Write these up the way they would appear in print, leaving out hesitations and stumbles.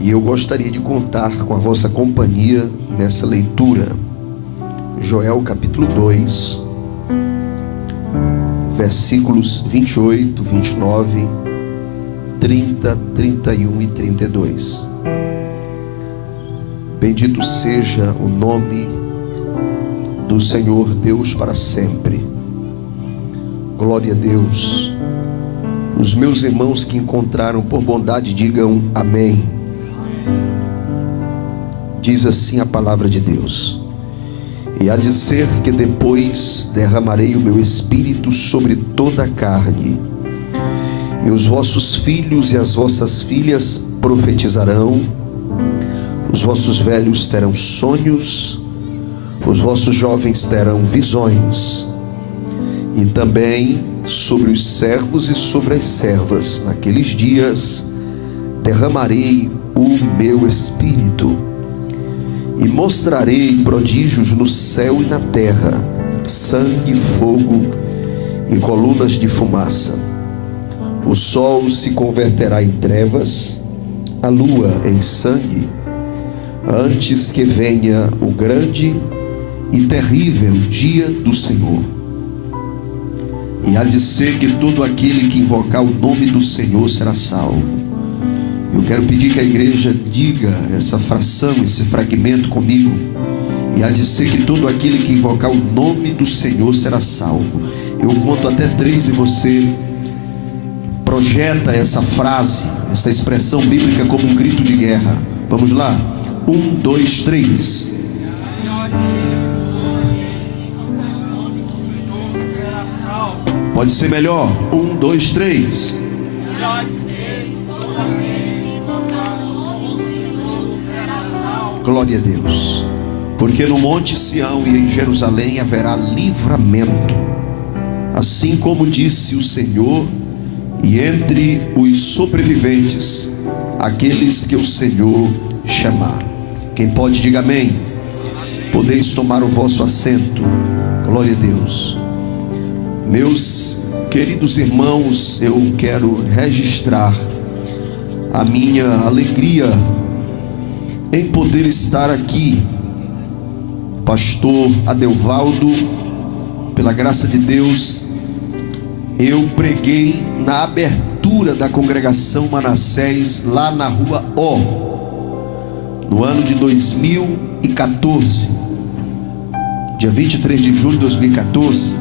E eu gostaria de contar com a vossa companhia nessa leitura. Joel capítulo 2, versículos 28, 29, 30, 31 e 32. Bendito seja o nome do Senhor Deus para sempre. Glória a Deus. Os meus irmãos que encontraram por bondade, digam amém. Diz assim a palavra de Deus: e há de ser que depois derramarei o meu espírito sobre toda a carne, e os vossos filhos e as vossas filhas profetizarão, os vossos velhos terão sonhos, os vossos jovens terão visões, e também sobre os servos e sobre as servas, naqueles dias, derramarei o meu espírito, e mostrarei prodígios no céu e na terra, sangue, fogo e colunas de fumaça. O sol se converterá em trevas, a lua em sangue, antes que venha o grande e terrível dia do Senhor. E há de ser que todo aquele que invocar o nome do Senhor será salvo. Eu quero pedir que a igreja diga essa fração, esse fragmento comigo. E há de ser que todo aquele que invocar o nome do Senhor será salvo. Eu conto até 3 e você projeta essa frase, essa expressão bíblica como um grito de guerra. Vamos lá? 1, 2, 3. Pode ser melhor? 1, 2, 3. Glória a Deus. Porque no monte Sião e em Jerusalém haverá livramento, assim como disse o Senhor, e entre os sobreviventes, aqueles que o Senhor chamar. Quem pode, diga amém. Podeis tomar o vosso assento. Glória a Deus. Meus queridos irmãos, eu quero registrar a minha alegria em poder estar aqui. Pastor Adelvaldo, pela graça de Deus, eu preguei na abertura da congregação Manassés, lá na rua O, no ano de 2014, dia 23 de julho de 2014.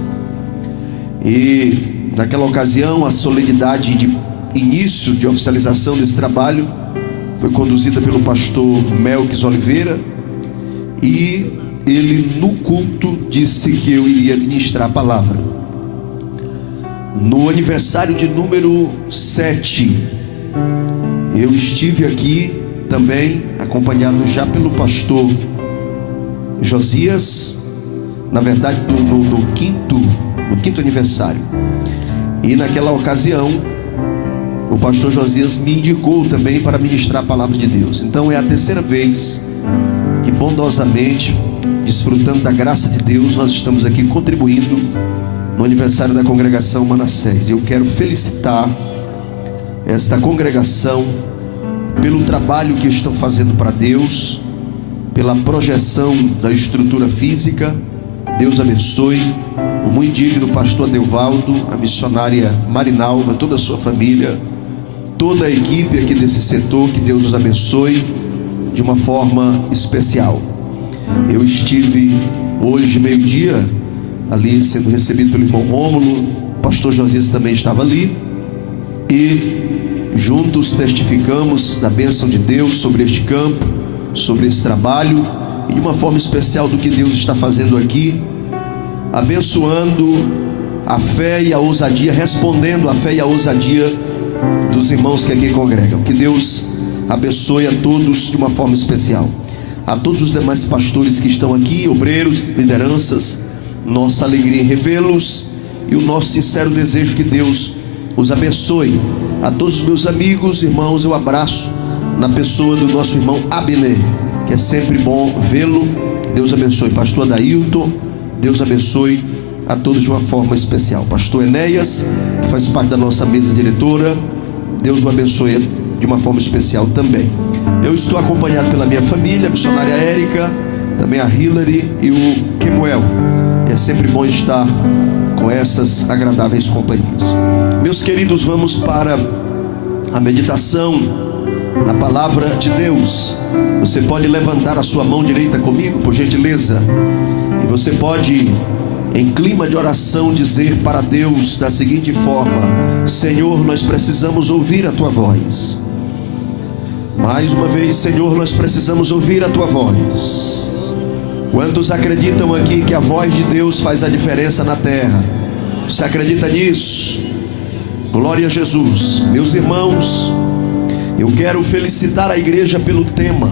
E naquela ocasião a solenidade de início de oficialização desse trabalho foi conduzida pelo pastor Melques Oliveira, e ele no culto disse que eu iria ministrar a palavra. No aniversário de número 7, eu estive aqui também, acompanhado já pelo pastor Josias, na verdade no quinto aniversário. E naquela ocasião o pastor Josias me indicou também para ministrar a palavra de Deus. Então é a terceira vez que bondosamente, desfrutando da graça de Deus, nós estamos aqui contribuindo no aniversário da congregação Manassés. Eu quero felicitar esta congregação pelo trabalho que estão fazendo para Deus, pela projeção da estrutura física. Deus abençoe o muito digno pastor Adelvaldo, a missionária Marinalva, toda a sua família, toda a equipe aqui desse setor. Que Deus os abençoe de uma forma especial. Eu estive hoje meio-dia ali sendo recebido pelo irmão Rômulo, o pastor Josias também estava ali, e juntos testificamos da bênção de Deus sobre este campo, sobre esse trabalho, e de uma forma especial do que Deus está fazendo aqui, abençoando a fé e a ousadia, respondendo à fé e à ousadia dos irmãos que aqui congregam. Que Deus abençoe a todos de uma forma especial. A todos os demais pastores que estão aqui, obreiros, lideranças, nossa alegria em revê-los e o nosso sincero desejo que Deus os abençoe. A todos os meus amigos, irmãos, eu abraço na pessoa do nosso irmão Abner, que é sempre bom vê-lo. Deus abençoe. Pastor Adailton, Deus abençoe a todos de uma forma especial. Pastor Enéas, que faz parte da nossa mesa diretora, Deus o abençoe de uma forma especial também. Eu estou acompanhado pela minha família, a missionária Érica, também a Hillary e o Kemuel. É sempre bom estar com essas agradáveis companhias. Meus queridos, vamos para a meditação na palavra de Deus. Você pode levantar a sua mão direita comigo, por gentileza, e você pode, em clima de oração, dizer para Deus da seguinte forma: Senhor, nós precisamos ouvir a tua voz. Mais uma vez, Senhor, nós precisamos ouvir a tua voz. Quantos acreditam aqui que a voz de Deus faz a diferença na terra? Você acredita nisso? Glória a Jesus. Meus irmãos, eu quero felicitar a igreja pelo tema.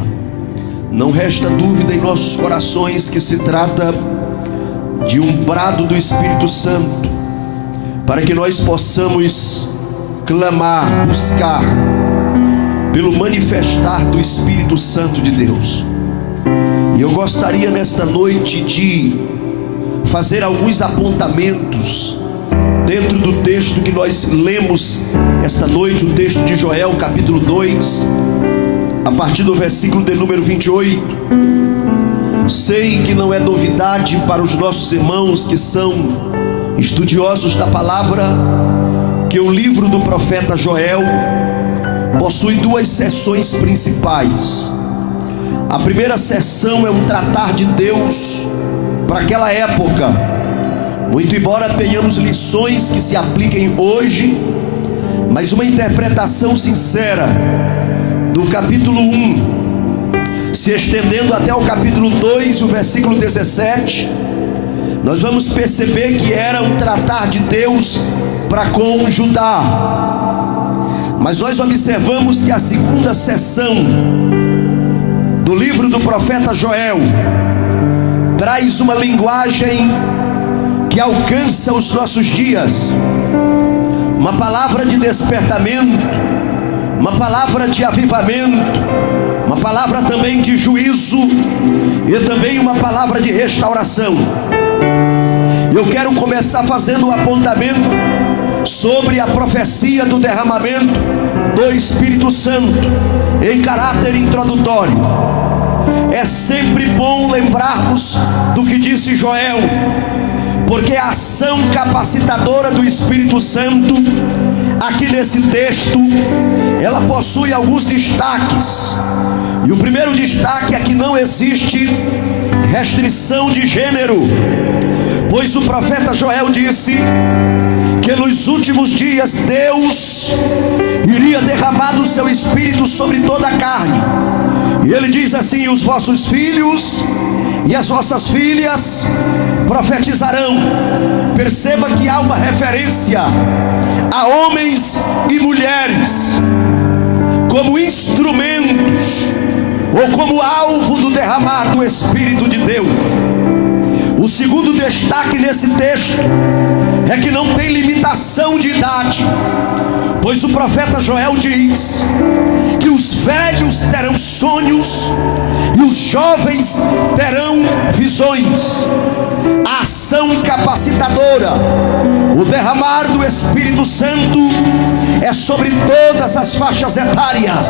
Não resta dúvida em nossos corações que se trata de um brado do Espírito Santo, para que nós possamos clamar, buscar pelo manifestar do Espírito Santo de Deus. E eu gostaria nesta noite de fazer alguns apontamentos dentro do texto que nós lemos esta noite, o texto de Joel, capítulo 2, a partir do versículo de número 28. Sei que não é novidade para os nossos irmãos que são estudiosos da palavra, que o livro do profeta Joel possui duas seções principais. A primeira seção é um tratar de Deus para aquela época, muito embora tenhamos lições que se apliquem hoje, mas uma interpretação sincera do capítulo 1, se estendendo até o capítulo 2, o versículo 17, nós vamos perceber que era um tratar de Deus para com Judá. Mas nós observamos que a segunda seção do livro do profeta Joel traz uma linguagem que alcança os nossos dias, uma palavra de despertamento, uma palavra de avivamento, uma palavra também de juízo e também uma palavra de restauração. Eu quero começar fazendo um apontamento sobre a profecia do derramamento do Espírito Santo em caráter introdutório. É sempre bom lembrarmos do que disse Joel, porque a ação capacitadora do Espírito Santo aqui nesse texto, ela possui alguns destaques. E o primeiro destaque é que não existe restrição de gênero, pois o profeta Joel disse que nos últimos dias Deus iria derramar do seu Espírito sobre toda a carne. E ele diz assim: os vossos filhos e as vossas filhas profetizarão. Perceba que há uma referência a homens e mulheres como instrumentos ou como alvo do derramar do Espírito de Deus. O segundo destaque nesse texto é que não tem limitação de idade, pois o profeta Joel diz que os velhos terão sonhos e os jovens terão visões. A ação capacitadora, o derramar do Espírito Santo é sobre todas as faixas etárias.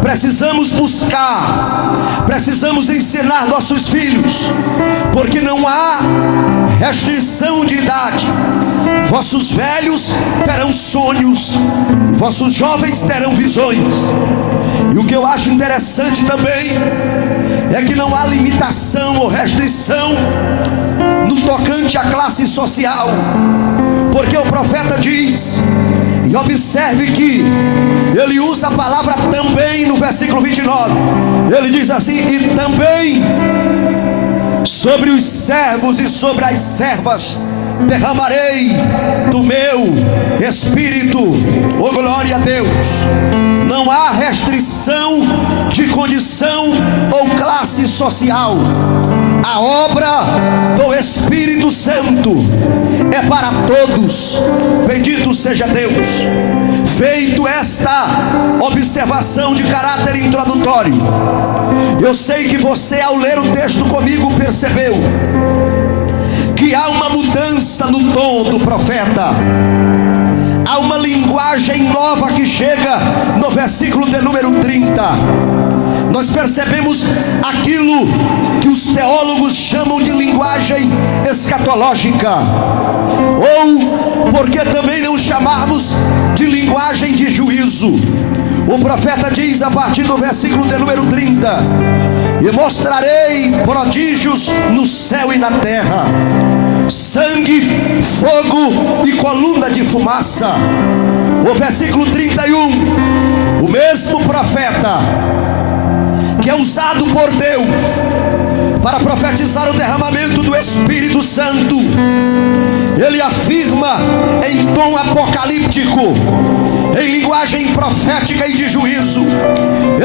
Precisamos buscar, precisamos ensinar nossos filhos, porque não há restrição de idade. Vossos velhos terão sonhos, e vossos jovens terão visões. E o que eu acho interessante também é que não há limitação ou restrição no tocante à classe social, porque o profeta diz, e observe que ele usa a palavra também no versículo 29, ele diz assim: e também sobre os servos e sobre as servas derramarei do meu Espírito. Oh, glória a Deus! Não há restrição de condição ou classe social. A obra do Espírito Santo é para todos. Bendito seja Deus. Feito esta observação de caráter introdutório, eu sei que você, ao ler o texto comigo, percebeu que há uma mudança no tom do profeta. há uma linguagem nova que chega no versículo de número 30. Nós percebemos aquilo que os teólogos chamam de linguagem escatológica, ou porque também não chamarmos de linguagem de juízo. O profeta diz a partir do versículo de número 30: e mostrarei prodígios no céu e na terra, sangue, fogo e coluna de fumaça. O versículo 31, o mesmo profeta que é usado por Deus para profetizar o derramamento do Espírito Santo, ele afirma em tom apocalíptico, em linguagem profética e de juízo.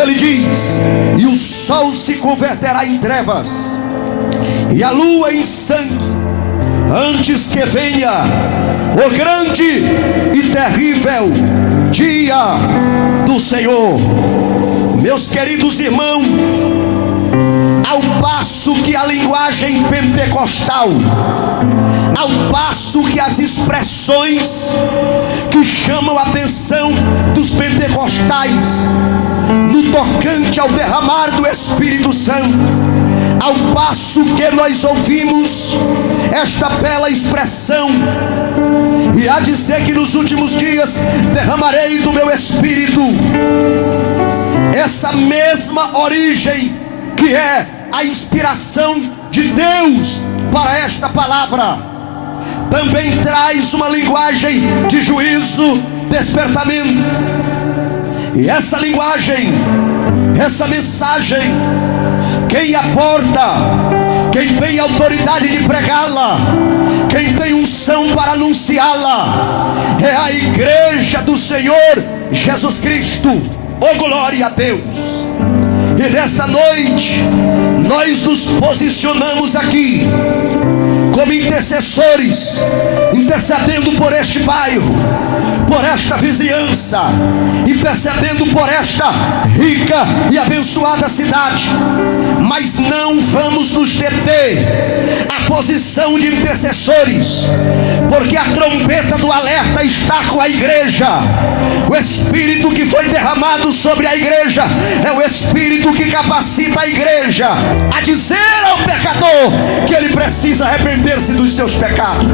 Ele diz: e o sol se converterá em trevas, e a lua em sangue, antes que venha o grande e terrível dia do Senhor. Meus queridos irmãos, ao passo que a linguagem pentecostal, ao passo que as expressões que chamam a atenção dos pentecostais no tocante ao derramar do Espírito Santo, ao passo que nós ouvimos esta bela expressão: e há de ser que nos últimos dias derramarei do meu Espírito, essa mesma origem que é a inspiração de Deus para esta palavra, também traz uma linguagem de juízo, despertamento. E essa linguagem, essa mensagem, quem aporta, quem tem autoridade de pregá-la, quem tem unção para anunciá-la, é a igreja do Senhor Jesus Cristo. Oh, glória a Deus! E nesta noite nós nos posicionamos aqui como intercessores, intercedendo por este bairro, por esta vizinhança, intercedendo por esta rica e abençoada cidade. Mas não vamos nos deter à posição de intercessores, porque a trombeta do alerta está com a igreja. O Espírito que foi derramado sobre a igreja é o Espírito que capacita a igreja a dizer ao pecador que ele precisa arrepender-se dos seus pecados.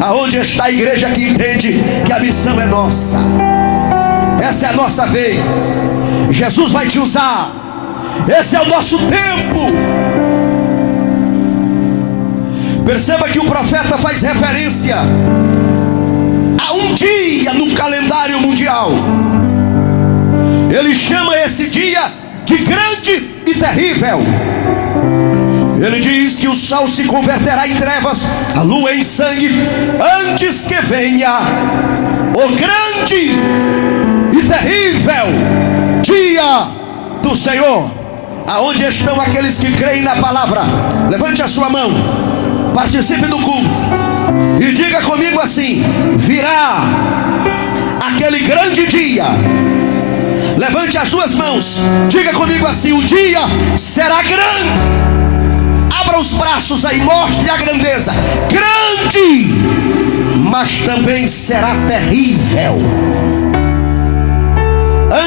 Aonde está a igreja que entende que a missão é nossa? Essa é a nossa vez. Jesus vai te usar. Esse é o nosso tempo. Perceba que o profeta faz referência a um dia no calendário mundial. Ele chama esse dia de grande e terrível. Ele diz que o sol se converterá em trevas, a lua em sangue, antes que venha o grande e terrível dia do Senhor. Aonde estão aqueles que creem na palavra? Levante a sua mão, participe do culto e diga comigo assim: virá aquele grande dia. Levante as duas mãos, diga comigo assim: o dia será grande. Abra os braços aí, mostre a grandeza. Grande, mas também será terrível.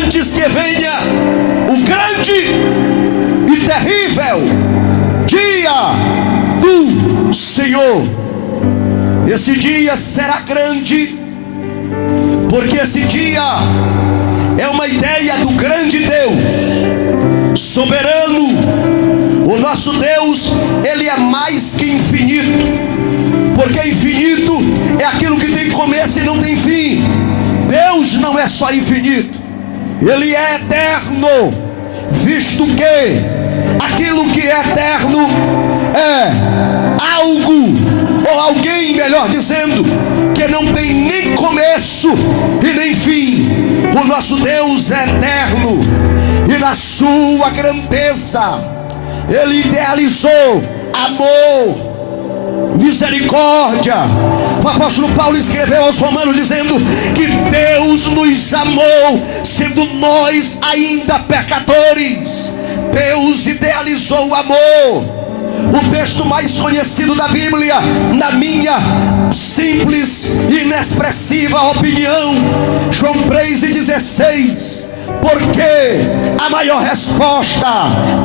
Antes que venha o grande e terrível dia do Senhor. Esse dia será grande, porque esse dia é uma ideia do grande Deus, soberano. O nosso Deus, Ele é mais que infinito, porque infinito é aquilo que tem começo e não tem fim. Deus não é só infinito, Ele é eterno, visto que aquilo que é eterno é algo, ou alguém, melhor dizendo, que não tem nem começo e nem fim. O nosso Deus é eterno, e na sua grandeza Ele idealizou amor, misericórdia. O apóstolo Paulo escreveu aos Romanos dizendo que Deus nos amou sendo nós ainda pecadores. Deus idealizou o amor. o texto mais conhecido da Bíblia, na minha simples e inexpressiva opinião. João 3,16. Porque a maior resposta,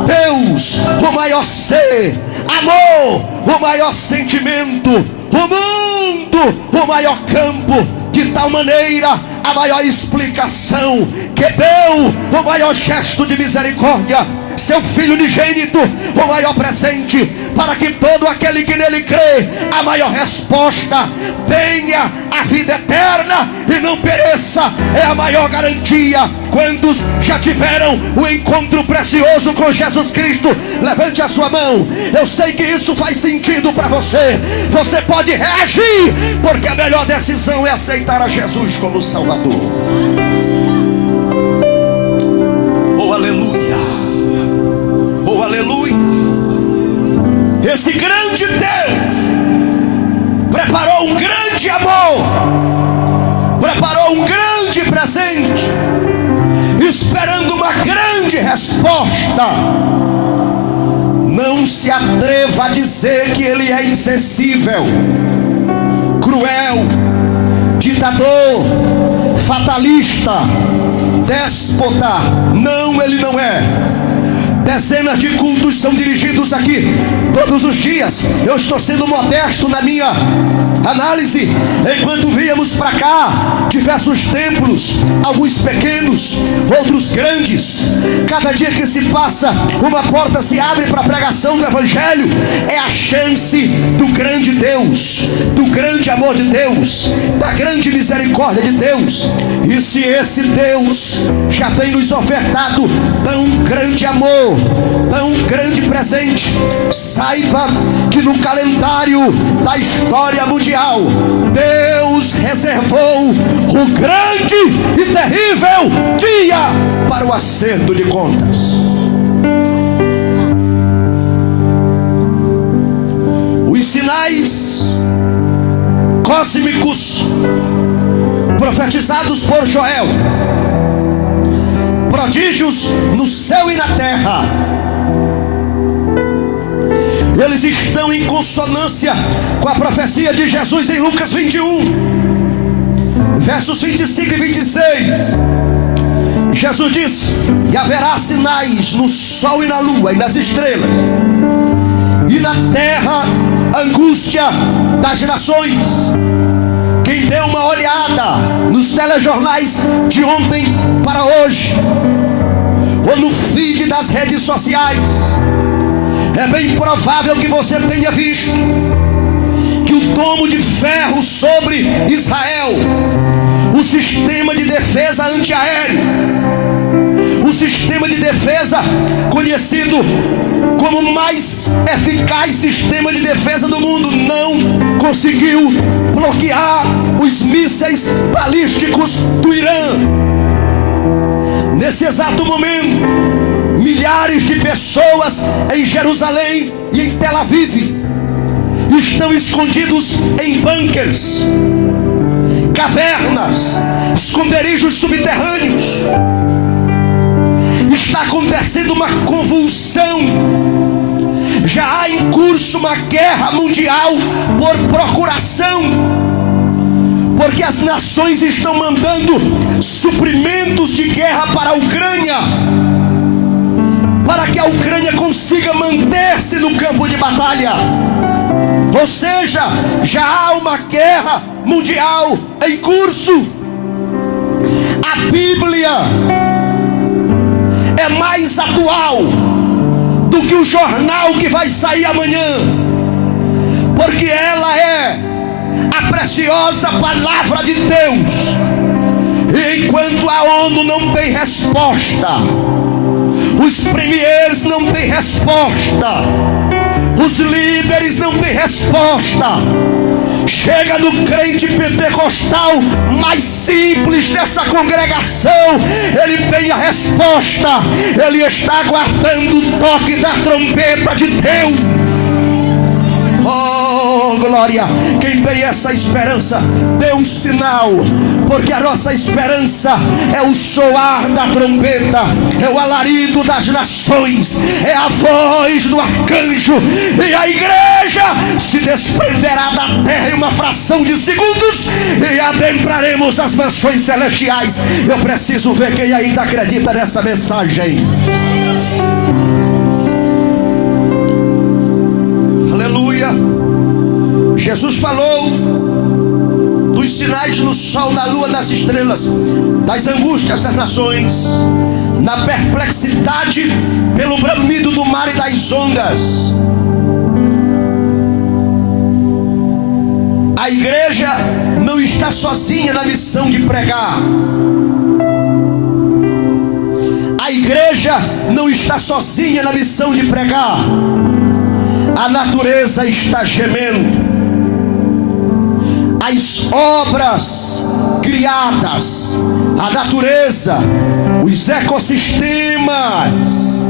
Deus, o maior ser, amor, o maior sentimento, o mundo, o maior campo, de tal maneira a maior explicação, que deu o maior gesto de misericórdia, seu Filho unigênito, o maior presente, para que todo aquele que nele crê, a maior resposta, tenha a vida eterna e não pereça. É a maior garantia. Quantos já tiveram o encontro precioso com Jesus Cristo? Levante a sua mão. Eu sei que isso faz sentido para você. Você pode reagir, porque a melhor decisão é aceitar a Jesus como Salvador. Oh, aleluia. Oh, aleluia. Esse grande Deus preparou um grande amor, preparou um grande presente, esperando uma grande resposta. Não se atreva a dizer que ele é insensível, cruel, ditador, fatalista, déspota. Não, ele não é. Dezenas de cultos são dirigidos aqui todos os dias. Eu estou sendo modesto na minha análise. Enquanto víamos para cá diversos templos, alguns pequenos, outros grandes. Cada dia que se passa, uma porta se abre para a pregação do Evangelho. É a chance do grande Deus, do grande amor de Deus, da grande misericórdia de Deus. E se esse Deus já tem nos ofertado tão grande amor, tão grande presente, saiba que no calendário da história mundial, Deus reservou o grande e terrível dia para o acerto de contas. Os sinais cósmicos profetizados por Joel, prodígios no céu e na terra, eles estão em consonância com a profecia de Jesus em Lucas 21, versos 25 e 26. Jesus diz: e haverá sinais no sol e na lua e nas estrelas, e na terra angústia das nações. Quem deu uma olhada nos telejornais de ontem para hoje, ou no feed das redes sociais, é bem provável que você tenha visto que o domo de ferro sobre Israel, o sistema de defesa antiaéreo, o sistema de defesa conhecido como o mais eficaz sistema de defesa do mundo, não conseguiu bloquear os mísseis balísticos do Irã. Nesse exato momento, milhares de pessoas em Jerusalém e em Tel Aviv estão escondidos em bunkers, cavernas, esconderijos subterrâneos. Está acontecendo uma convulsão. Já há em curso uma guerra mundial por procuração, porque as nações estão mandando suprimentos de guerra para a Ucrânia, para que a Ucrânia consiga manter-se no campo de batalha. Ou seja, já há uma guerra mundial em curso. A Bíblia é mais atual do que o jornal que vai sair amanhã, porque ela é a preciosa palavra de Deus. E enquanto a ONU não tem resposta, os premiers não têm resposta, os líderes não têm resposta, chega no crente pentecostal mais simples dessa congregação, ele tem a resposta. Ele está aguardando o toque da trombeta de Deus. Oh, glória. Quem tem essa esperança, dê um sinal, porque a nossa esperança é o soar da trombeta, é o alarido das nações, é a voz do arcanjo, e a igreja se desprenderá da terra em uma fração de segundos e adentraremos as mansões celestiais. Eu preciso ver quem ainda acredita nessa mensagem. Aleluia. Jesus falou dos sinais no sol, na lua, nas estrelas, das angústias das nações, na perplexidade pelo bramido do mar e das ondas. A igreja não está sozinha na missão de pregar. A igreja não está sozinha na missão de pregar. A natureza está gemendo. As obras criadas, a natureza, os ecossistemas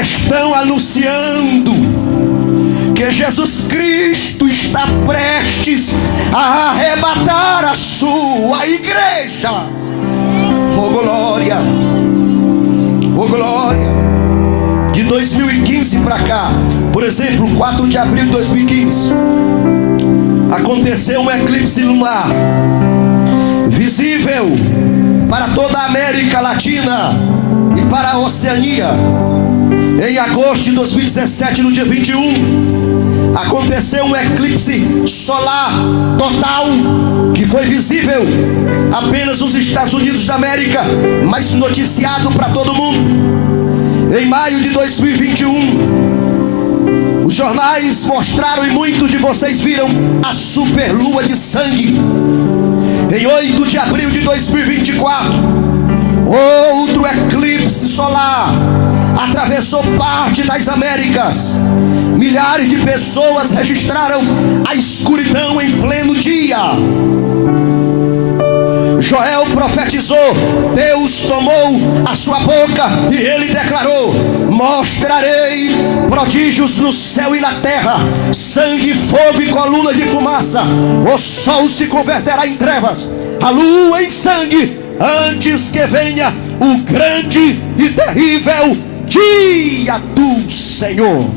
estão anunciando que Jesus Cristo está prestes a arrebatar a sua igreja. Oh glória, oh glória. De 2015 para cá, por exemplo, 4 de abril de 2015, aconteceu um eclipse lunar visível para toda a América Latina e para a Oceania. Em agosto de 2017, no dia 21, aconteceu um eclipse solar total, que foi visível apenas nos Estados Unidos da América, mas noticiado para todo mundo. Em maio de 2021, os jornais mostraram, e muitos de vocês viram, a superlua de sangue. Em 8 de abril de 2024, outro eclipse solar atravessou parte das Américas. Milhares de pessoas registraram a escuridão em pleno dia. Joel profetizou, Deus tomou a sua boca e ele declarou: mostrarei prodígios no céu e na terra, sangue, fogo e coluna de fumaça. O sol se converterá em trevas, a lua em sangue, antes que venha o grande e terrível dia do Senhor.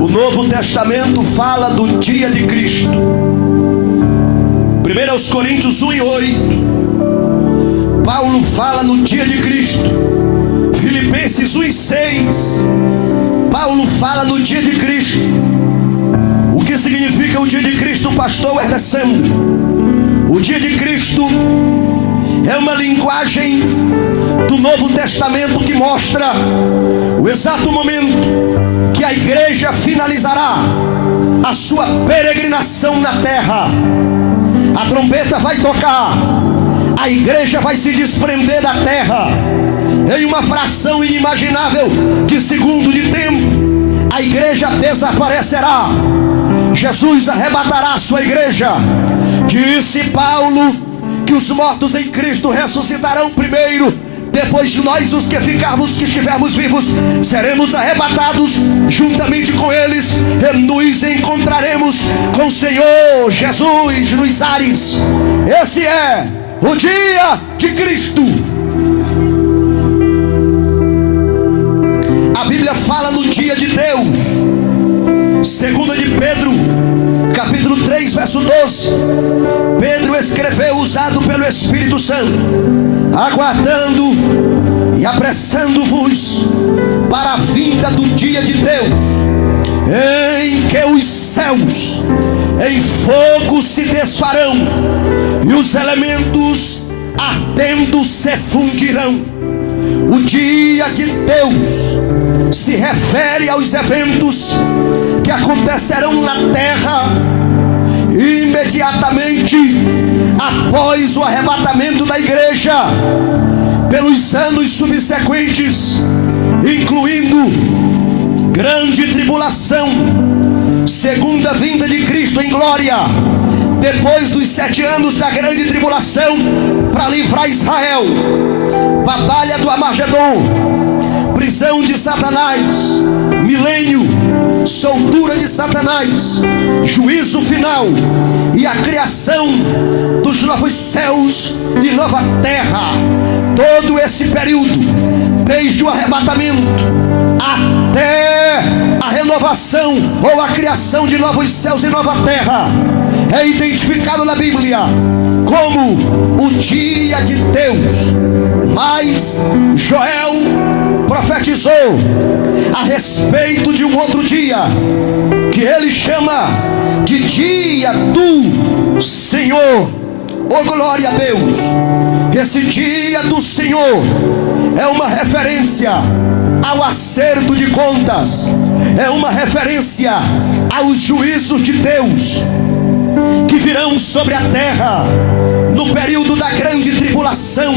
O Novo Testamento fala do dia de Cristo. 1 Coríntios 1 e 8, Paulo fala no dia de Cristo. Filipenses 1 e 6, Paulo fala no dia de Cristo. O que significa o dia de Cristo, pastor Hermesandro? O dia de Cristo é uma linguagem do Novo Testamento que mostra o exato momento que a igreja finalizará a sua peregrinação na terra. A trombeta vai tocar, a igreja vai se desprender da terra. Em uma fração inimaginável de segundo de tempo, a igreja desaparecerá. Jesus arrebatará a sua igreja. Disse Paulo que os mortos em Cristo ressuscitarão primeiro. Depois de nós, os que ficarmos, que estivermos vivos, seremos arrebatados juntamente com eles, e nos encontraremos com o Senhor Jesus nos ares. Esse é o dia de Cristo. A Bíblia fala no dia de Deus. 2 de Pedro, capítulo 3, verso 12. Pedro escreveu, usado pelo Espírito Santo: aguardando e apressando-vos para a vinda do dia de Deus, em que os céus em fogo se desfarão e os elementos ardendo se fundirão. O dia de Deus se refere aos eventos que acontecerão na terra imediatamente após o arrebatamento da igreja, pelos anos subsequentes, incluindo grande tribulação, segunda vinda de Cristo em glória, depois dos 7 anos da grande tribulação, para livrar Israel, batalha do Armagedon, prisão de Satanás, milênio, soltura de Satanás, juízo final e a criação dos novos céus e nova terra. Todo esse período, desde o arrebatamento até a renovação ou a criação de novos céus e nova terra, é identificado na Bíblia como o dia de Deus. Mas Joel profetizou a respeito de um outro dia, que ele chama de dia do Senhor. Oh, glória a Deus! Esse dia do Senhor é uma referência ao acerto de contas, é uma referência aos juízos de Deus que virão sobre a terra no período da grande tribulação.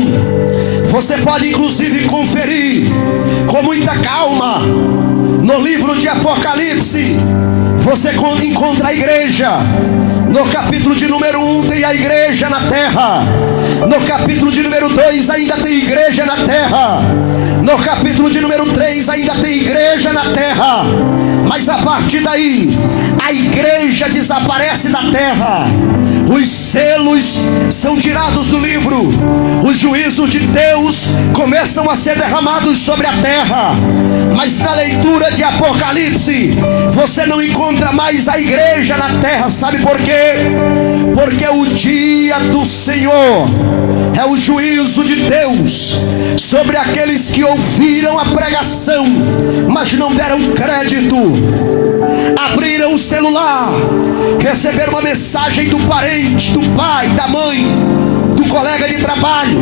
Você pode inclusive conferir com muita calma no livro de Apocalipse. Você encontra a igreja. No capítulo de número 1 tem a igreja na terra. No capítulo de número 2 ainda tem igreja na terra. No capítulo de número 3 ainda tem igreja na terra. Mas a partir daí, a igreja desaparece da terra. Os selos são tirados do livro. Os juízos de Deus começam a ser derramados sobre a terra. Mas na leitura de Apocalipse, você não encontra mais a igreja na terra. Sabe por quê? Porque o dia do Senhor é o juízo de Deus sobre aqueles que ouviram a pregação, mas não deram crédito. Abriram o celular, receberam uma mensagem do parente, do pai, da mãe, do colega de trabalho,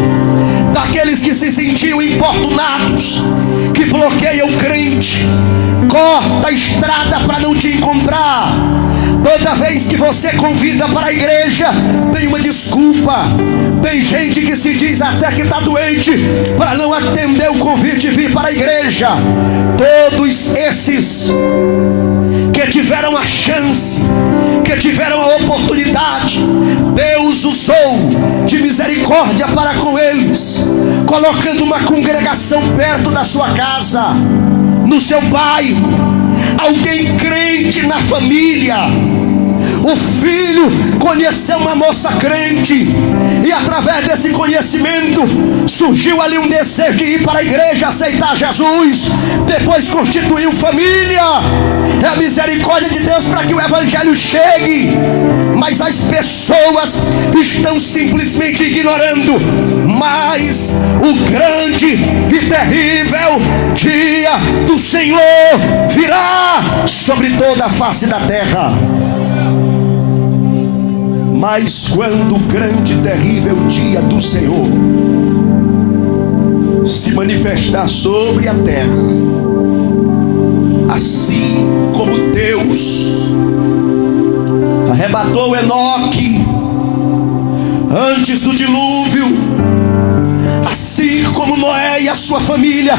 daqueles que se sentiam importunados, que bloqueiam o crente, corta a estrada para não te encontrar. Toda vez que você convida para a igreja, tem uma desculpa. Tem gente que se diz até que está doente para não atender o convite e vir para a igreja. Todos esses que tiveram a chance, que tiveram a oportunidade, Deus usou de misericórdia para com eles, colocando uma congregação perto da sua casa, no seu bairro, alguém crente na família. O filho conheceu uma moça crente, e através desse conhecimento surgiu ali um desejo de ir para a igreja, aceitar Jesus, depois constituiu família. É a misericórdia de Deus para que o evangelho chegue. Mas as pessoas estão simplesmente ignorando. Mas o grande e terrível dia do Senhor virá sobre toda a face da terra. Mas quando o grande e terrível dia do Senhor se manifestar sobre a terra, assim como Deus arrebatou Enoque antes do dilúvio, assim como Noé e a sua família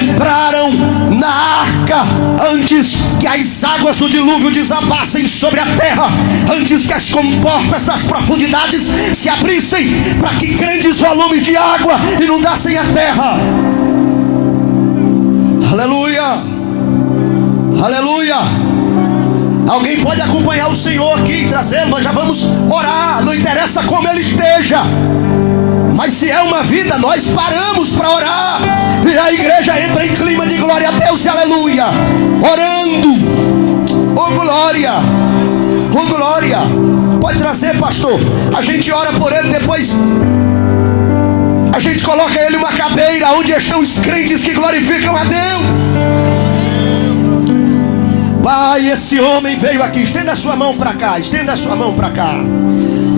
entraram na arca antes que as águas do dilúvio desabassem sobre a terra, antes que as comportas das profundidades se abrissem para que grandes volumes de água inundassem a terra. Aleluia, aleluia. Alguém pode acompanhar o Senhor aqui e trazê-lo. Nós já vamos orar, não interessa como ele esteja, mas se é uma vida, nós paramos para orar, e a igreja entra em clima de glória a Deus e aleluia, orando. Oh glória, oh glória. Pode trazer, pastor, a gente ora por ele, depois a gente coloca ele uma cadeira onde estão os crentes que glorificam a Deus. Pai, esse homem veio aqui. Estenda a sua mão para cá, estenda a sua mão para cá.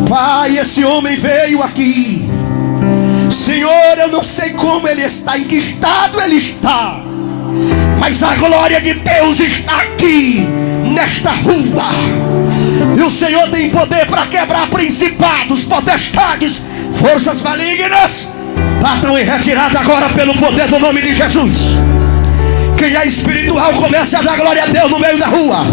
Pai, esse homem veio aqui. Senhor, eu não sei como ele está, em que estado ele está, mas a glória de Deus está aqui, nesta rua. E o Senhor tem poder para quebrar principados, potestades, forças malignas. Batam em retirada agora pelo poder do nome de Jesus. Quem é espiritual, comece a dar glória a Deus no meio da rua.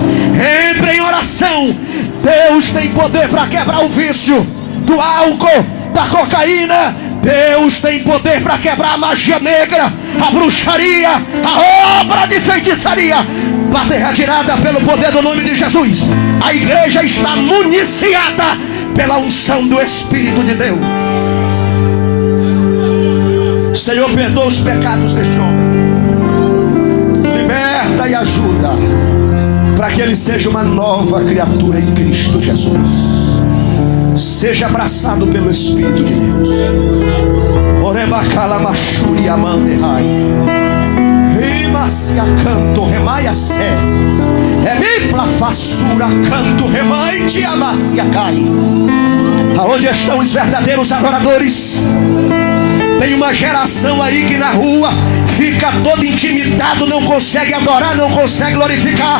Entre em oração. Deus tem poder para quebrar o vício do álcool, da cocaína, Deus tem poder para quebrar a magia negra, a bruxaria, a obra de feitiçaria. Bate retirada pelo poder do nome de Jesus. A igreja está municiada pela unção do Espírito de Deus. Senhor, perdoa os pecados deste homem. Liberta e ajuda para que ele seja uma nova criatura em Cristo Jesus. Seja abraçado pelo Espírito de Deus. Orebacala machuri amandehai. Rimacia canto remaia sé. Emipla fassura canto remai te amacia cai. Aonde estão os verdadeiros adoradores? Tem uma geração aí que na rua fica todo intimidado, não consegue adorar, não consegue glorificar.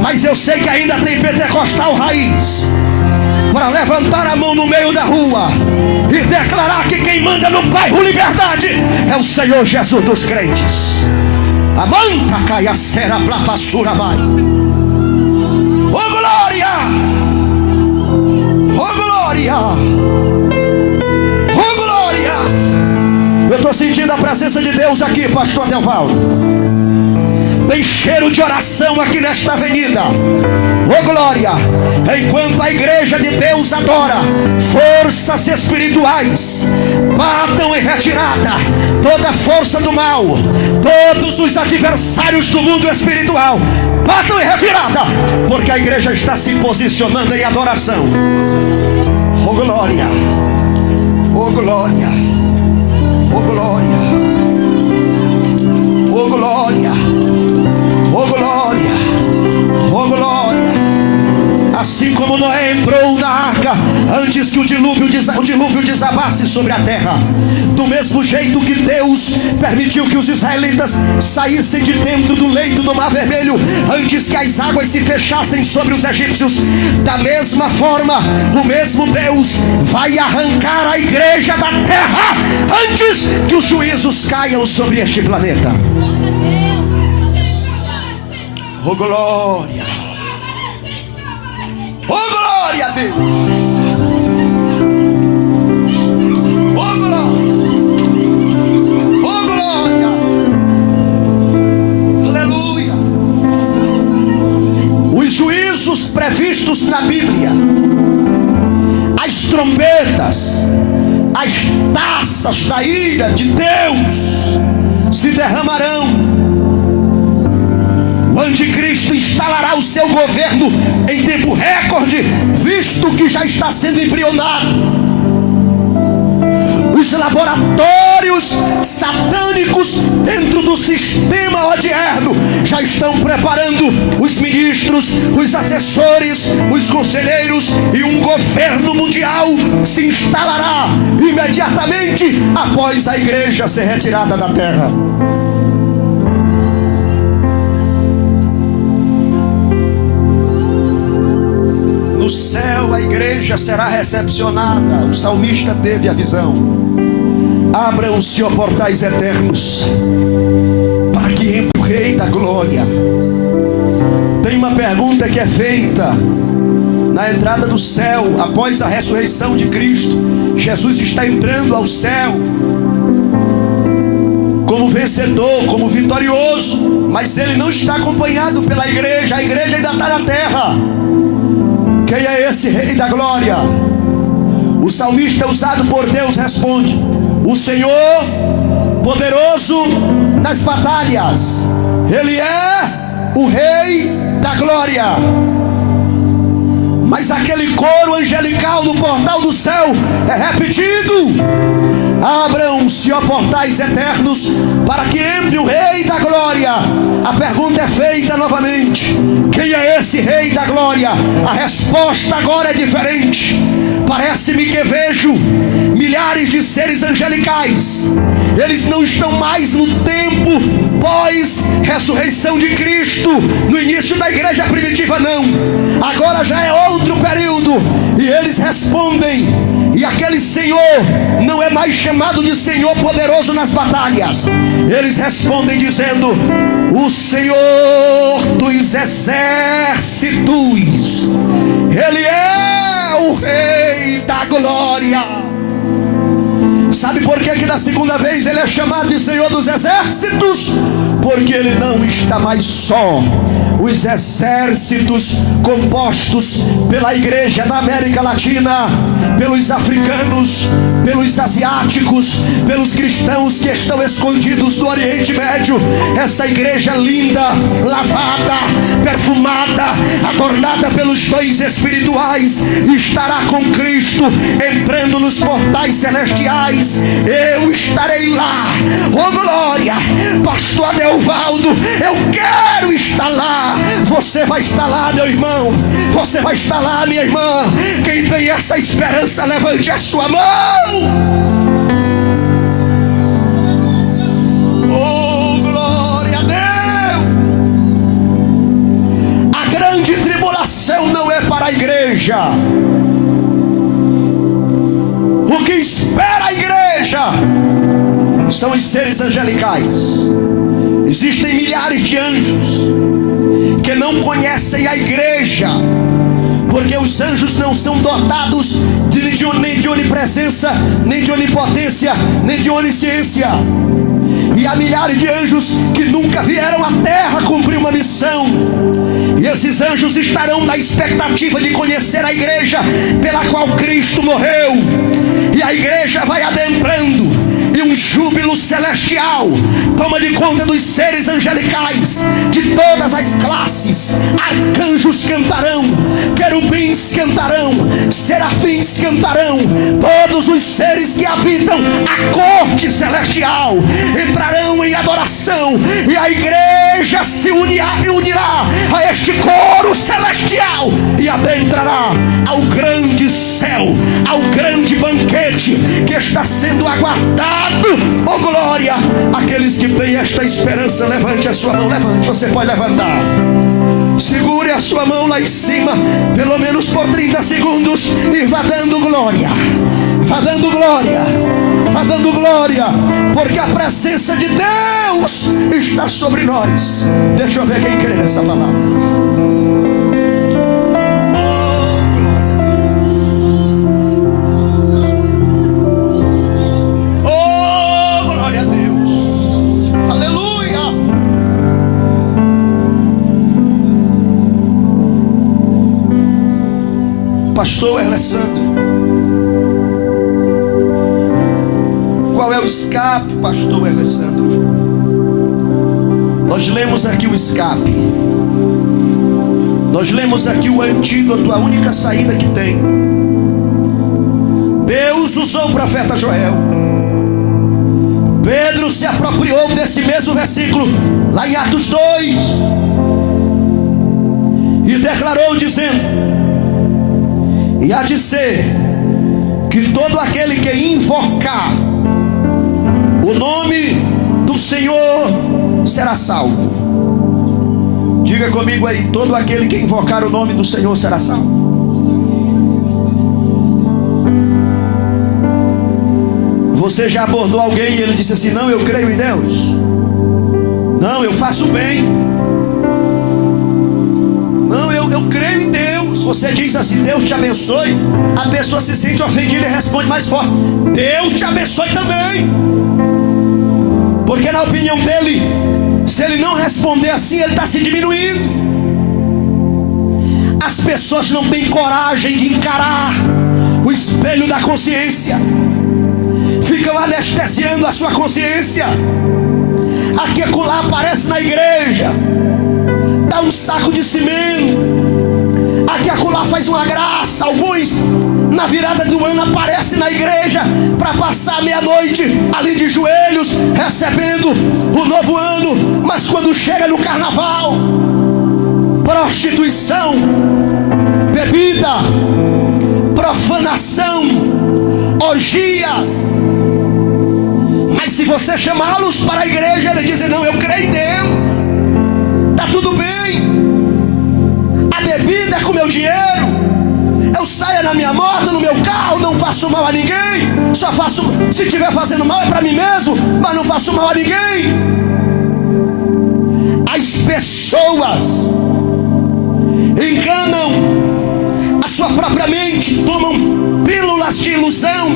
Mas eu sei que ainda tem pentecostal raiz para levantar a mão no meio da rua e declarar que quem manda no bairro Liberdade é o Senhor Jesus dos crentes. Amanta caia sera plavassura mai. Oh glória! Oh glória! Oh glória! Eu estou sentindo a presença de Deus aqui, pastor Adelvaldo. Tem cheiro de oração aqui nesta avenida. Oh glória! Enquanto a igreja de Deus adora, forças espirituais batam em retirada toda a força do mal. Todos os adversários do mundo espiritual batam em retirada, porque a igreja está se posicionando em adoração. Oh glória! Oh glória! Oh glória! Oh glória! Oh glória! Oh glória! Assim como Noé entrou na arca antes que o dilúvio desabasse sobre a terra, do mesmo jeito que Deus permitiu que os israelitas saíssem de dentro do leito do Mar Vermelho antes que as águas se fechassem sobre os egípcios, da mesma forma o mesmo Deus vai arrancar a igreja da terra antes que os juízos caiam sobre este planeta. Oh glória! Oh glória a Deus! Oh glória! Oh glória! Aleluia! Os juízos previstos na Bíblia, as trombetas, as taças da ira de Deus se derramarão. O anticristo instalará o seu governo em tempo recorde, visto que já está sendo embrionado. Os laboratórios satânicos dentro do sistema odierno já estão preparando os ministros, os assessores, os conselheiros, e um governo mundial se instalará imediatamente após a igreja ser retirada da terra. No céu a igreja será recepcionada. O salmista teve a visão. Abram-se, ó portais eternos, para que entre o Rei da Glória. Tem uma pergunta que é feita na entrada do céu. Após a ressurreição de Cristo, Jesus está entrando ao céu como vencedor, como vitorioso, mas ele não está acompanhado pela igreja. A igreja ainda está na terra. Quem é esse Rei da Glória? O salmista usado por Deus responde: o Senhor poderoso nas batalhas. Ele é o Rei da Glória. Mas aquele coro angelical no portal do céu é repetido: abram-se, ó portais eternos, para que entre o Rei da Glória. A pergunta é feita novamente: quem é esse Rei da Glória? A resposta agora é diferente. Parece-me que vejo milhares de seres angelicais. Eles não estão mais no tempo pós-ressurreição de Cristo, no início da igreja primitiva, não. Agora já é outro período. E eles respondem. E aquele Senhor não é mais chamado de Senhor poderoso nas batalhas. Eles respondem dizendo: o Senhor dos exércitos. Ele é o Rei da Glória. Sabe por que da segunda vez ele é chamado de Senhor dos Exércitos? Porque ele não está mais só. Os exércitos compostos pela igreja da América Latina, pelos africanos, pelos asiáticos, pelos cristãos que estão escondidos no Oriente Médio, essa igreja linda, lavada, perfumada, adornada pelos dons espirituais, estará com Cristo entrando nos portais celestiais. Eu estarei lá, oh glória. Pastor Adelvaldo, eu quero estar lá. Você vai estar lá, meu irmão. Você vai estar lá, minha irmã. Quem tem essa esperança, levante a sua mão. Oh, glória a Deus. A grande tribulação não é para a igreja. O que espera a igreja são os seres angelicais. Existem milhares de anjos que não conhecem a igreja, porque os anjos não são dotados nem de onipresença, nem de onipotência, nem de onisciência. E há milhares de anjos que nunca vieram à terra cumprir uma missão. E esses anjos estarão na expectativa de conhecer a igreja pela qual Cristo morreu. E a igreja vai adentrando, e um júbilo celestial toma de conta dos seres angelicais de todas as classes. Arcanjos cantarão, querubins cantarão, serafins cantarão. Todos os seres que habitam a corte celestial entrarão em adoração, e a igreja se unirá a este coro celestial e adentrará ao grande céu, ao grande banquete que está sendo aguardado. Oh glória! Aqueles que têm esta esperança, levante a sua mão. Levante, você pode levantar. Segure a sua mão lá em cima, pelo menos por 30 segundos, e vá dando glória. Vá dando glória. Vá dando glória, porque a presença de Deus está sobre nós. Deixa eu ver quem crê nessa palavra. Pastor Alessandro, qual é o escape, pastor Alessandro? Nós lemos aqui o escape, nós lemos aqui o antídoto, a única saída que tem. Deus usou o profeta Joel. Pedro se apropriou desse mesmo versículo lá em Atos 2 e declarou dizendo: e há de ser que todo aquele que invocar o nome do Senhor será salvo. Diga comigo aí: todo aquele que invocar o nome do Senhor será salvo. Você já abordou alguém e ele disse assim: não, eu creio em Deus, não, eu faço bem, não, eu creio em Deus. Você diz assim: Deus te abençoe. A pessoa se sente ofendida e responde mais forte: Deus te abençoe também. Porque na opinião dele, se ele não responder assim, ele está se diminuindo. As pessoas não têm coragem de encarar o espelho da consciência, ficam anestesiando a sua consciência. Aqui e acolá aparece na igreja, dá um saco de cimento. Aqui e acolá faz uma graça. Alguns na virada do ano aparecem na igreja para passar meia-noite ali de joelhos, recebendo o novo ano. Mas quando chega no carnaval, prostituição, bebida, profanação, orgias. Mas se você chamá-los para a igreja, eles dizem: não, eu creio em Deus, está tudo bem. A bebida é com meu dinheiro, eu saio na minha moto, no meu carro, não faço mal a ninguém. Só faço, se estiver fazendo mal é para mim mesmo, mas não faço mal a ninguém. As pessoas enganam a sua própria mente, tomam pílulas de ilusão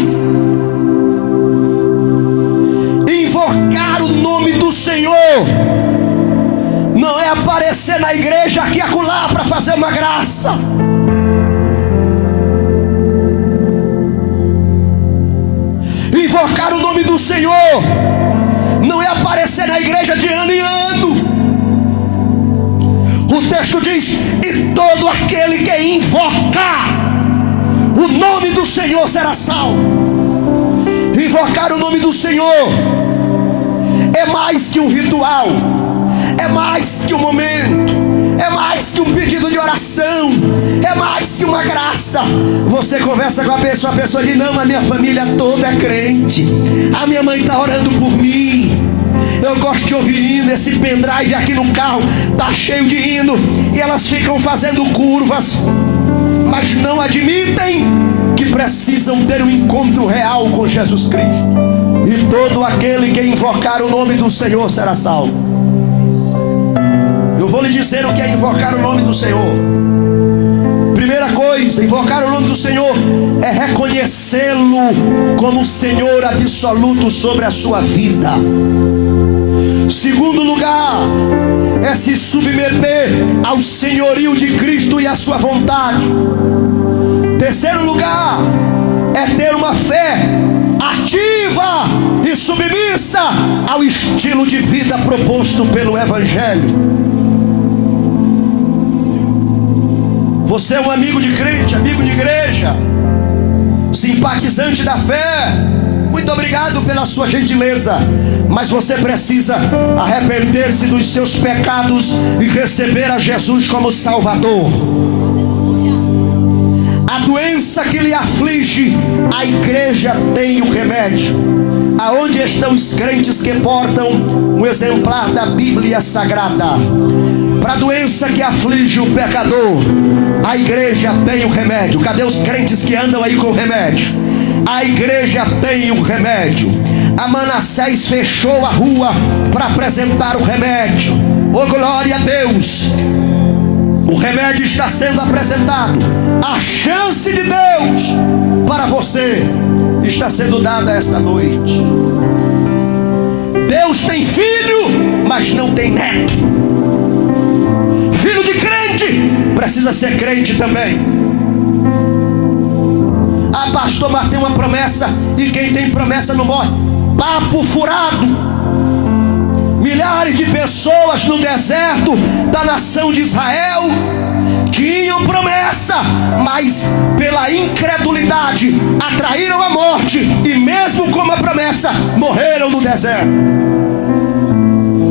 fazer uma graça. Invocar o nome do Senhor não é aparecer na igreja de ano em ano. O texto diz: e todo aquele que invocar o nome do Senhor será salvo. Invocar o nome do Senhor é mais que um ritual, é mais que um momento, é mais que um pedido de oração, é mais que uma graça. Você conversa com a pessoa diz: não, a minha família toda é crente, a minha mãe está orando por mim, eu gosto de ouvir hino, esse pendrive aqui no carro está cheio de hino, e elas ficam fazendo curvas, mas não admitem que precisam ter um encontro real com Jesus Cristo. E todo aquele que invocar o nome do Senhor será salvo. Eu vou lhe dizer o que é invocar o nome do Senhor. Primeira coisa, invocar o nome do Senhor é reconhecê-lo como Senhor absoluto sobre a sua vida. Segundo lugar, é se submeter ao senhorio de Cristo e à sua vontade. Terceiro lugar, é ter uma fé ativa e submissa ao estilo de vida proposto pelo Evangelho. Você é um amigo de crente, amigo de igreja, simpatizante da fé, muito obrigado pela sua gentileza, mas você precisa arrepender-se dos seus pecados e receber a Jesus como Salvador. A doença que lhe aflige, a igreja tem o remédio. Aonde estão os crentes que portam um exemplar da Bíblia Sagrada? Para a doença que aflige o pecador, a igreja tem o remédio. Cadê os crentes que andam aí com o remédio? A igreja tem o remédio. A Manassés fechou a rua para apresentar o remédio. Oh, glória a Deus! O remédio está sendo apresentado. A chance de Deus para você está sendo dada esta noite. Deus tem filho, mas não tem neto. Filho de crente precisa ser crente também. Ah, pastor, mas tem uma promessa, e quem tem promessa não morre. Papo furado. Milhares de pessoas no deserto da nação de Israel tinham promessa, mas pela incredulidade atraíram a morte, e mesmo com a promessa morreram no deserto.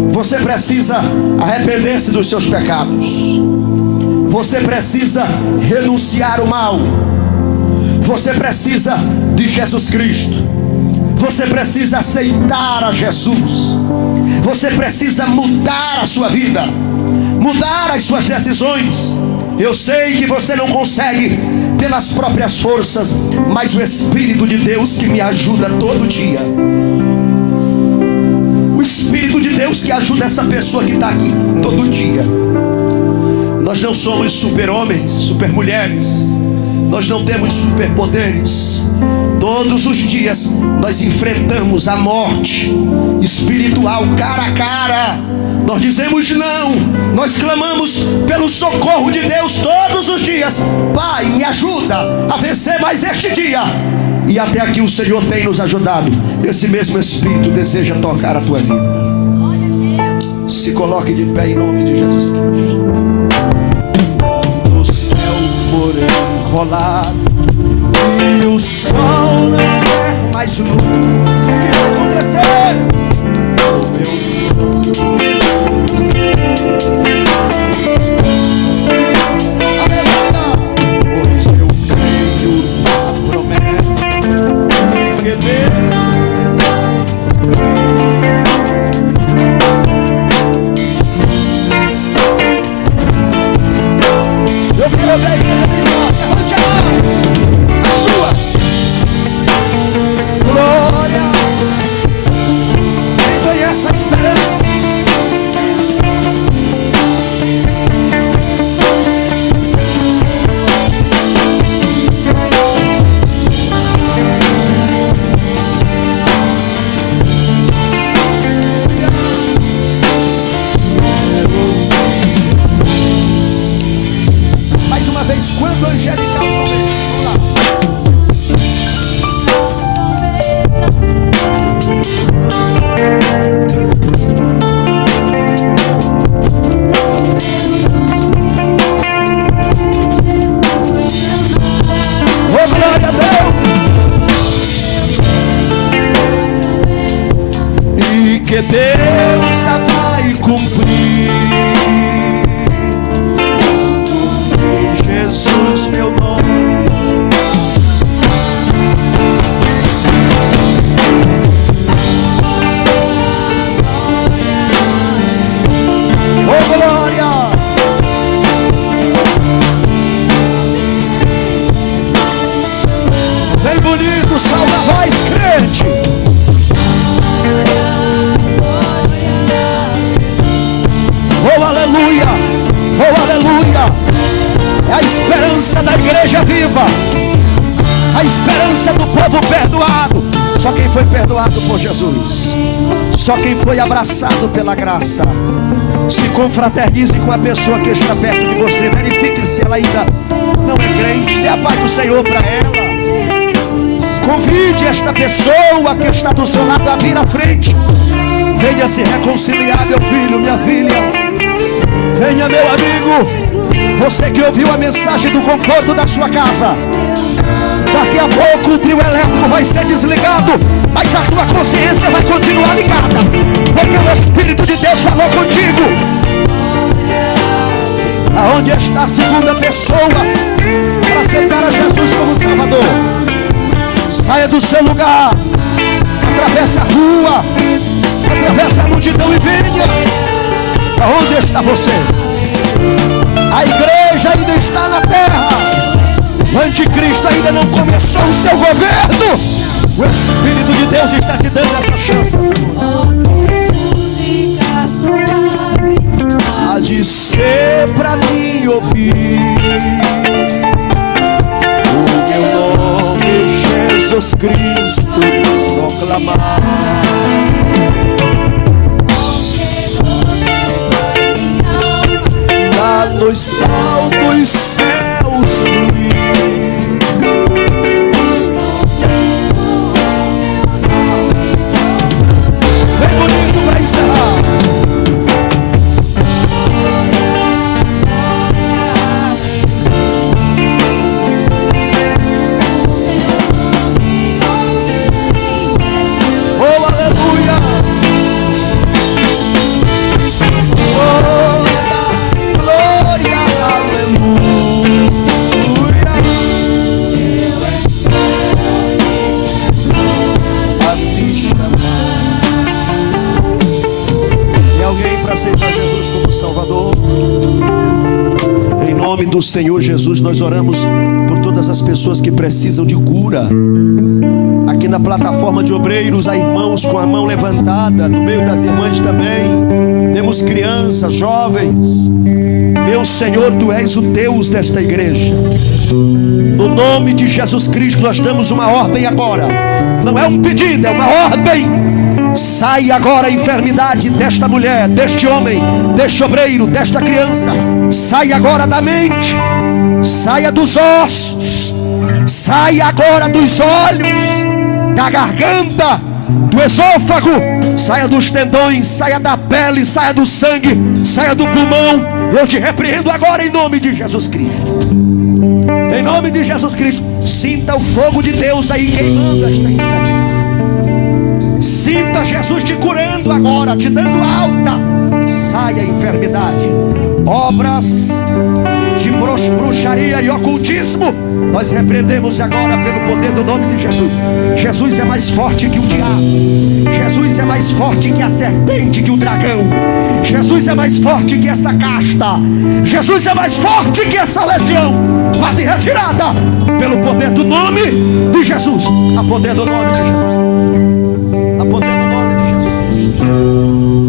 Você precisa arrepender-se dos seus pecados. Você precisa renunciar ao mal. Você precisa de Jesus Cristo. Você precisa aceitar a Jesus. Você precisa mudar a sua vida, mudar as suas decisões. Eu sei que você não consegue pelas próprias forças, mas o Espírito de Deus que me ajuda todo dia. O Espírito de Deus que ajuda essa pessoa que está aqui todo dia. Nós não somos super-homens, super-mulheres. Nós não temos superpoderes. Todos os dias nós enfrentamos a morte espiritual cara a cara. Nós dizemos não, nós clamamos pelo socorro de Deus todos os dias. Pai, me ajuda a vencer mais este dia. E até aqui o Senhor tem nos ajudado. Esse mesmo Espírito deseja tocar a tua vida. Se coloque de pé em nome de Jesus Cristo. No céu for enrolado e o sol não der mais luz, o que vai acontecer? Meu aleluia, pois eu creio na promessa que Deus. Eu quero ver a tua glória. porque Deus a vai cumprir. Jesus, meu nome. Oh, glória! Bem bonito, salva a voz, crente. Oh, aleluia! Oh, aleluia! É a esperança da igreja viva, a esperança do povo perdoado. Só quem foi perdoado por Jesus, só quem foi abraçado pela graça. Se confraternize com a pessoa que está perto de você. Verifique se ela ainda não é crente. Dê a paz do Senhor para ela. Convide esta pessoa que está do seu lado a vir à frente. Venha se reconciliar, meu filho, minha filha. Venha, meu amigo. Você que ouviu a mensagem do conforto da sua casa. Daqui a pouco o trio elétrico vai ser desligado, mas a tua consciência vai continuar ligada, porque o Espírito de Deus falou contigo. Aonde está a segunda pessoa para aceitar a Jesus como Salvador? Saia do seu lugar, atravesse a rua, atravesse a multidão e venha. Aonde está você? A igreja ainda está na terra. O anticristo ainda não começou o seu governo. O Espírito de Deus está te dando essa chance, Senhor. Há de ser para mim ouvir o meu nome, Jesus Cristo, proclamar. Lá nos altos céus fluir. Bem bonito para encerrar. Oh, aleluia. Oh, glória, aleluia. A te chamar. Tem alguém para aceitar Jesus como Salvador? Em nome do Senhor Jesus, nós oramos por todas as pessoas que precisam de cura. Aqui na plataforma de obreiros, há irmãos com a mão levantada, no meio das irmãs também. Temos crianças, jovens. Meu Senhor, Tu és o Deus desta igreja. No nome de Jesus Cristo, nós damos uma ordem agora. Não é um pedido, é uma ordem. Sai agora a enfermidade desta mulher, deste homem, deste obreiro, desta criança. Sai agora da mente, saia dos ossos, saia agora dos olhos, da garganta, do esôfago, saia dos tendões, saia da pele, saia do sangue, saia do pulmão. Eu te repreendo agora em nome de Jesus Cristo. Em nome de Jesus Cristo. Sinta o fogo de Deus aí queimando esta enfermidade. Sinta Jesus te curando agora, te dando alta. Saia a enfermidade. Obras de bruxaria e ocultismo, nós repreendemos agora pelo poder do nome de Jesus. Jesus é mais forte que o diabo. Jesus é mais forte que a serpente, que o dragão. Jesus é mais forte que essa casta. Jesus é mais forte que essa legião. Bate retirada pelo poder do nome de Jesus. A poder do nome de Jesus. A poder do nome de Jesus Cristo.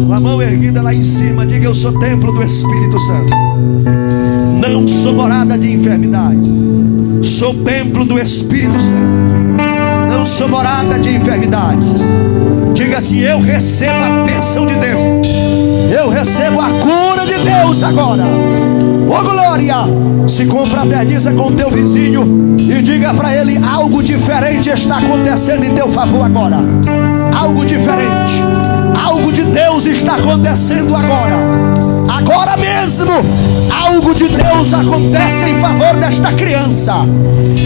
Com a mão erguida lá em cima, diga: eu sou templo do Espírito Santo. Não sou morada de enfermidade. Sou templo do Espírito Santo. Não sou morada de enfermidade. Diga assim: eu recebo a bênção de Deus. Eu recebo a cura de Deus agora. Ô glória! Se confraterniza com teu vizinho e diga para ele: algo diferente está acontecendo em teu favor agora. Algo diferente. Algo de Deus está acontecendo agora. Agora mesmo, algo de Deus acontece em favor desta criança,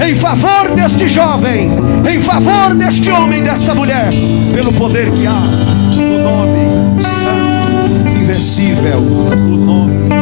em favor deste jovem, em favor deste homem, desta mulher, pelo poder que há no nome santo, invencível, o nome